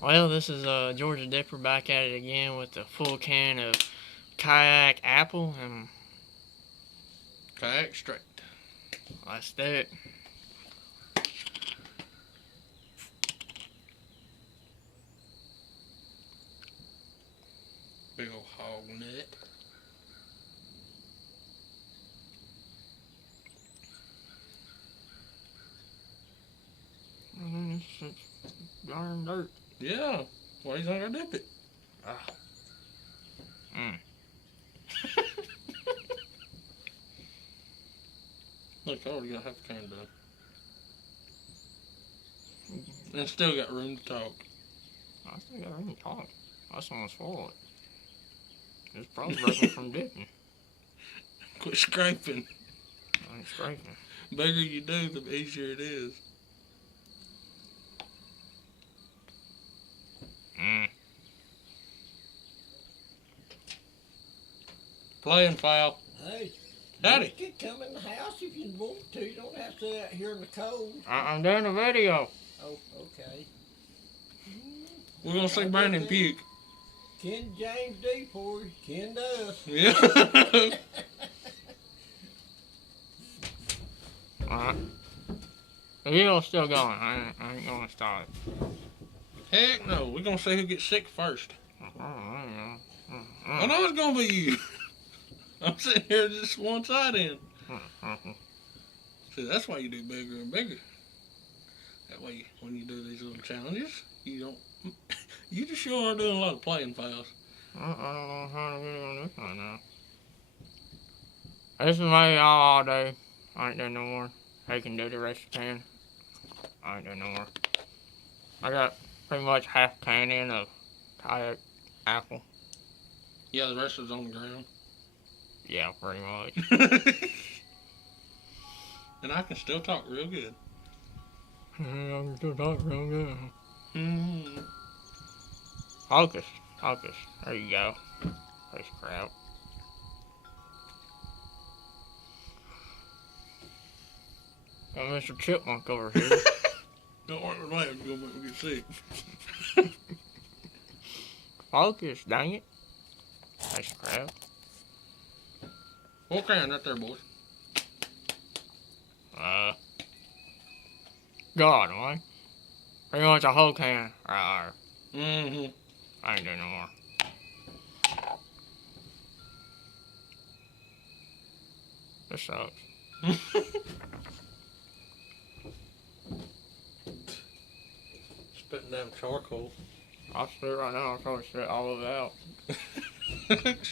Well, this is Georgia Dipper back at it again with a full can of Kayak Apple, and Kayak straight. let's do it. Big old hog nut. It's darn dirt. Yeah. Why you think I dip it? Mm. Look, I already got half a can done. And still got room to talk. I still got room to talk. That's almost full. It's probably breaking from dipping. Quit scraping. I ain't scraping. The bigger you do, the easier it is. Mm. Playing foul. Hey, Howdy. you can come in the house if you want to. You don't have to sit out here in the cold. I'm doing a video. Oh, okay. We're gonna see Brandon puke. Ken James D for you. Ken does. Yeah. Alright. The video's still going. I ain't gonna stop it. Heck no. We're gonna see who gets sick first. I Mm. know it's gonna be you. I'm sitting here just one side in. See, that's why you do bigger and bigger. That way, when you do these little challenges, you don't. You just sure are doing a lot of playing fouls. I don't know how to get on this right now. This is my all day. I ain't doing no more. They can do the rest of the can. I ain't doing no more. I got pretty much half a can in of Kayak Apple. Yeah, the rest is on the ground. Yeah, pretty much. And I can still talk real good. I can still talk real good. Mm-hmm. Focus. Focus. There you go. Piece of crap. Got Mr. Chipmunk over here. Don't worry about that. You're going to make me get sick. Focus, dang it. Piece of crap. What can right there, boys? God, man. Pretty much a whole can right there. Mm-hmm. I ain't doing no more. This sucks. Spitting down charcoal. I'll spit right now. I'll probably spit all of it out.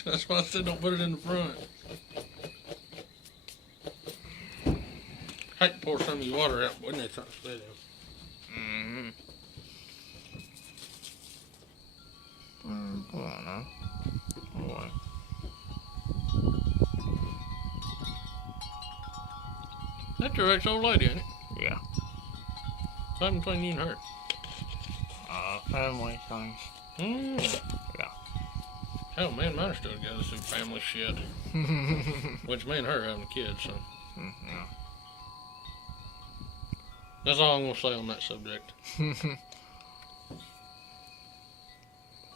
That's why I said don't put it in the front. I hate to pour some of your water out, wouldn't it? Trying to spit it. Mm-hmm. Come on now. Oh, boy. That's your ex-old lady, ain't it? Yeah. What happened between you and her? Family things. Mm. Yeah. Hell, me and mine are still together through family shit. Which me and her are having kids, so. Yeah. That's all I'm going to say on that subject.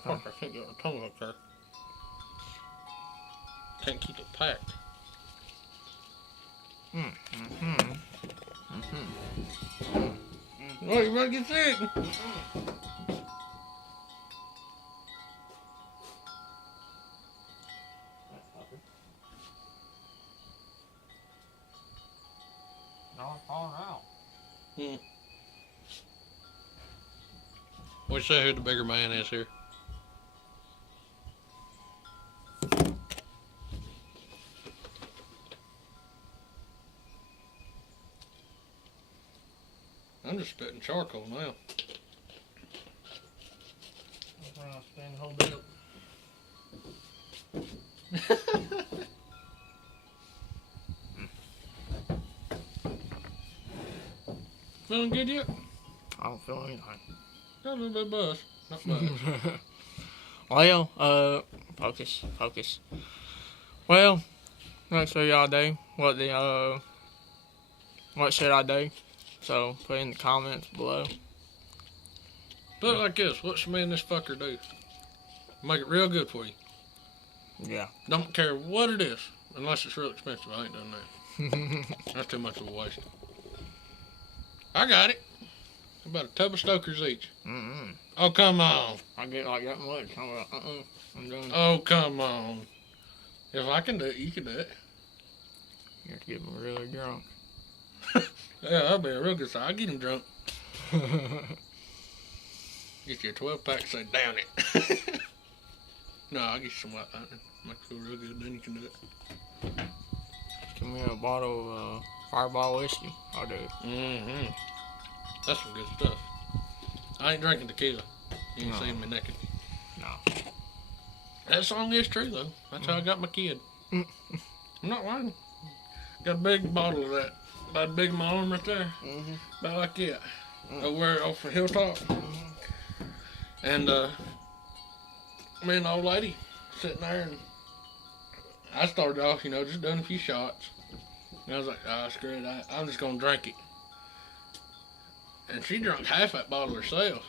Fuck, I can't get my tongue up there. Can't keep it packed. Well, you better get sick. No, it's falling out. What you say who the bigger man is here? I'm just spitting charcoal now. I'll spin the whole bit. Feeling good yet? I don't feel anything. Got a little bit of buzz. Not much. Well, focus, focus. Well, next show y'all do what should I do? So put in the comments below. Put it like this. What's me and this fucker do? Make it real good for you. Yeah. Don't care what it is. Unless it's real expensive. I ain't done that. That's too much of a waste. I got it. About a tub of Stokers each. Mm-mm. Oh, come on. I get like that much. I'm like, I'm done. Oh, come on. If I can do it, you can do it. You have to get me really drunk. Yeah, that'll be a real good sign. I'll get him drunk. Get you a 12-pack, say, down it. No, I'll get you some white lightning. Make you feel real good, then you can do it. Give me a bottle of Fireball whiskey. I'll do it. Mm-hmm. That's some good stuff. I ain't drinking tequila. You ain't No. seen me naked. No. That song is true, though. That's how I got my kid. I'm not lying. Got a big bottle of that. About big in my arm right there. Mm-hmm. About like that. Over off the hilltop. And me and the old lady sitting there, and I started off, just doing a few shots. And I was like, screw it, I'm just going to drink it. And she drank half that bottle herself.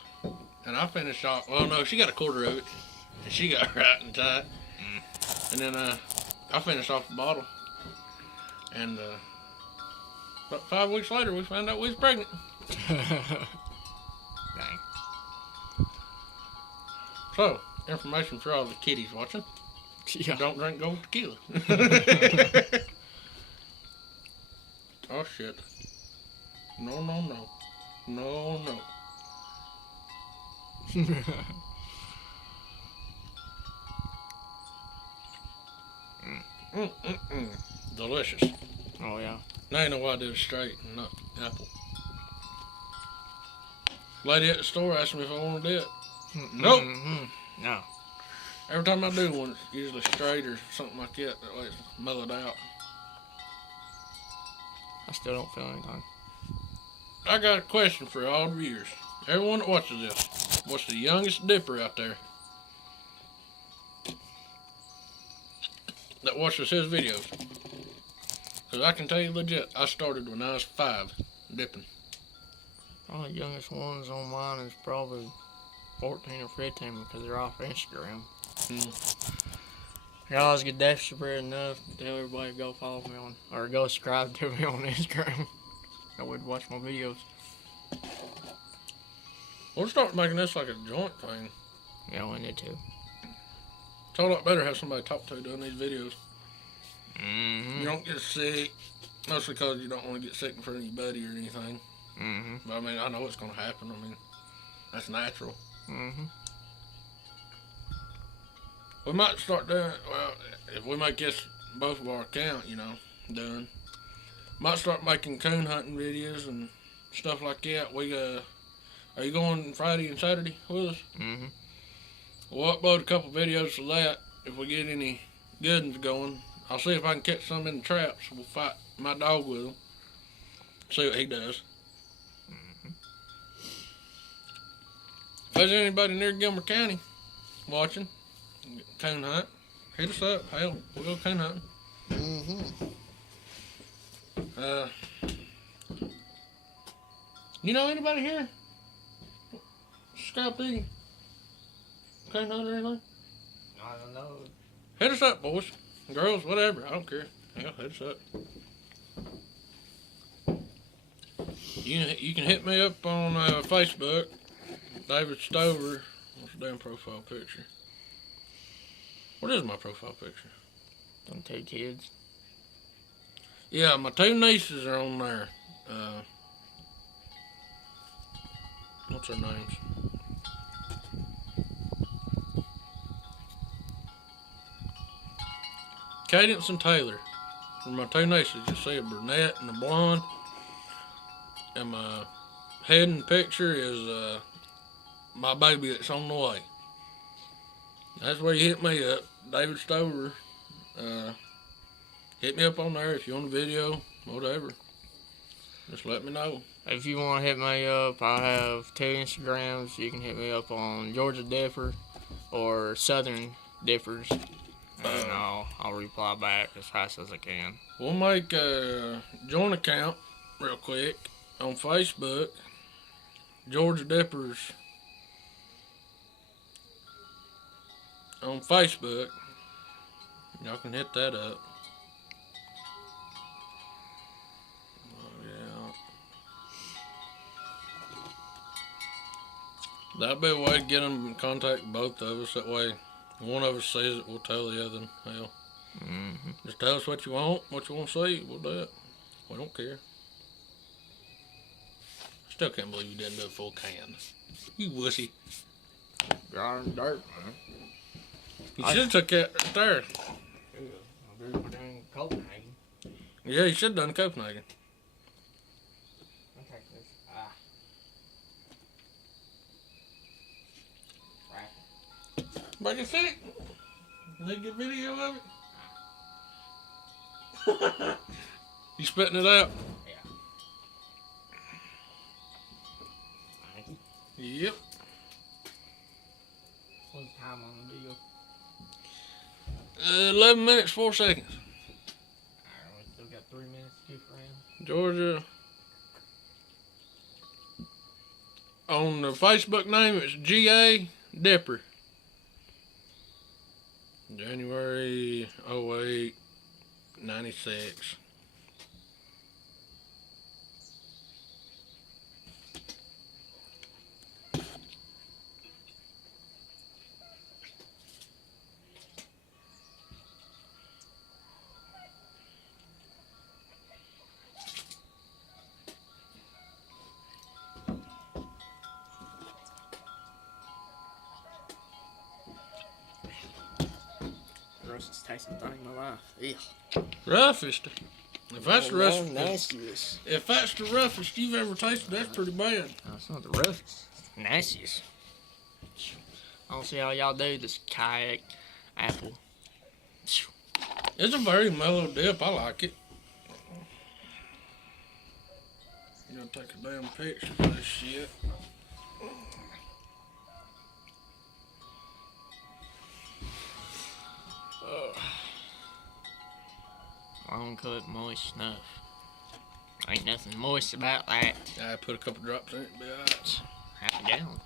And I finished off, well, no, she got a quarter of it. And she got right and tight. And then I finished off the bottle. And about 5 weeks later, we found out we was pregnant. Dang. So, information for all the kiddies watching. Yeah. Don't drink gold tequila. Oh, shit. No, no, no. No, no. Delicious. Oh, yeah. Now you know why I did it straight and not apple. Lady at the store asked me if I wanted it. Nope. Mm-hmm. No. Every time I do one, it's usually straight or something like that. That way it's mellowed out. I still don't feel anything. I got a question for all the viewers. Everyone that watches this. What's the youngest dipper out there that watches his videos? Because I can tell you legit, I started when I was 5 dipping. Probably the youngest ones on mine is probably 14 or 15 because they're off Instagram. I always get desperate enough to tell everybody to go follow me on, or go subscribe to me on Instagram. I would watch my videos. We'll start making this like a joint thing. Yeah, we need to. It's a lot better to have somebody to talk to doing these videos. Mm-hmm. You don't get sick, mostly because you don't want to get sick in front of your buddy or anything. Mm-hmm. But I mean, I know it's going to happen. I mean, that's natural. Mm-hmm. We might start doing, well, if we make this both of our account, done. Might start making coon hunting videos and stuff like that. Are you going Friday and Saturday with us? Mm-hmm. We'll upload a couple videos of that. If we get any good ones going, I'll see if I can catch some in the traps. We'll fight my dog with him. See what he does. Mm-hmm. If there's anybody near Gilmer County watching, coon hunt, hit us up. Hell, we'll go coon hunting. Mm-hmm. You know anybody here? Scout the coon hunt or anything? I don't know. Hit us up, boys. Girls, whatever. I don't care. Hell, hit us up. You can hit me up on Facebook. David Stover. What's the damn profile picture? What is my profile picture? Them 2 kids. Yeah, my 2 nieces are on there. What's their names? Cadence and Taylor. For my 2 nieces, you see a brunette and a blonde. And my head in the picture is my baby that's on the way. That's where you hit me up, David Stover. Hit me up on there if you want a video, whatever. Just let me know. If you want to hit me up, I have 2 Instagrams. You can hit me up on Georgia Dipper or Southern Dippers. And I'll reply back as fast as I can. We'll make a joint account real quick on Facebook. Georgia Dippers on Facebook. Y'all can hit that up. Oh, yeah. That'd be a way to get them in contact with both of us. That way, one of us sees it, we'll tell the other. Hell, just tell us what you want to see. We'll do it. We don't care. Still can't believe you didn't do a full can. You wussy. Garden dirt, man. You should have took that right there. I'll do it in Copenhagen. Yeah, you should have done Copenhagen. I'll take this. But you see it? They get video of it. You spitting it out? Yeah. Thank you. Yep. What's the time on the deal? 11 minutes, 4 seconds. Alright, we still got 3 minutes to goof around. Georgia. On the Facebook name, it's G.A. Dipper. January 08, 96. Grossest tasting thing in my life. Ugh. Roughest. If that's the That's roughest, nastiest. if that's the roughest you've ever tasted, that's pretty bad. That's not the roughest. It's the nastiest. I don't see how y'all do this kayak apple. It's a very mellow dip. I like it. You gotta take a damn picture of this shit. Long cut moist snuff. Ain't nothing moist about that. I put a couple drops in it, be alright. Half a gallon.